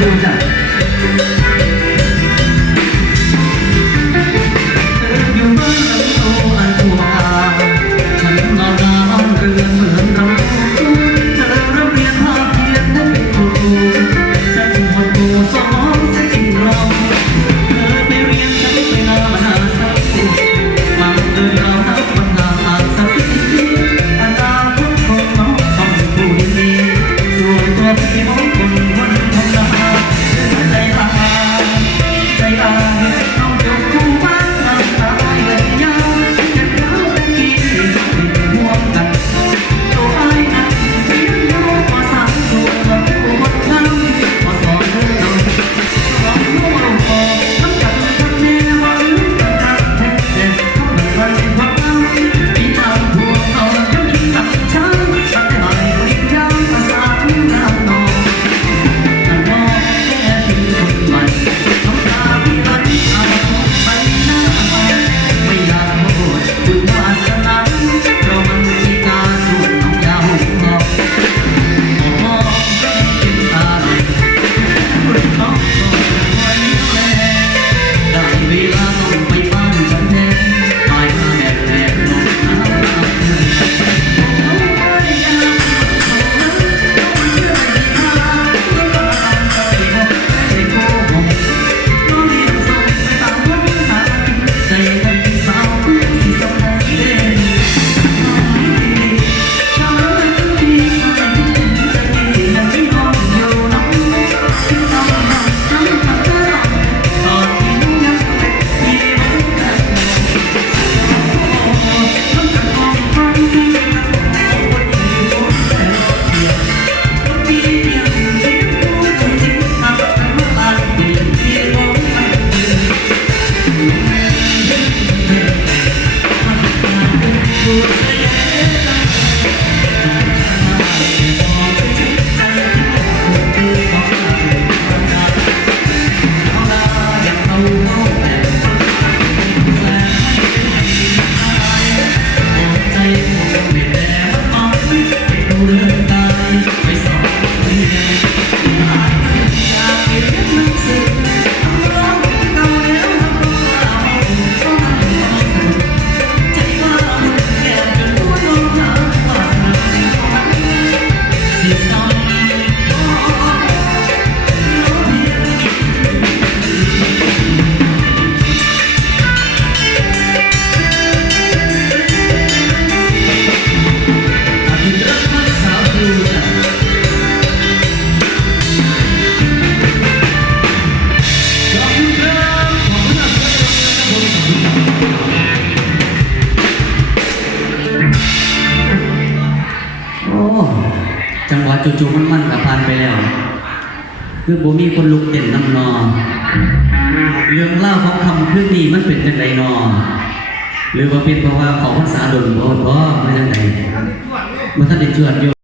ดูจ้ะจังหวะจู่ๆมันกับผ่านไปแล้วคือบ่มีคนลุกเต้นน้ำนอเรื่องเล่าของคำขึ้นนี้มันเป็นจังไดนอหรือว่าเป็นเพราะว่าของภาษาดนบ่ไม่จังไดมันท่านได้จวดอยู่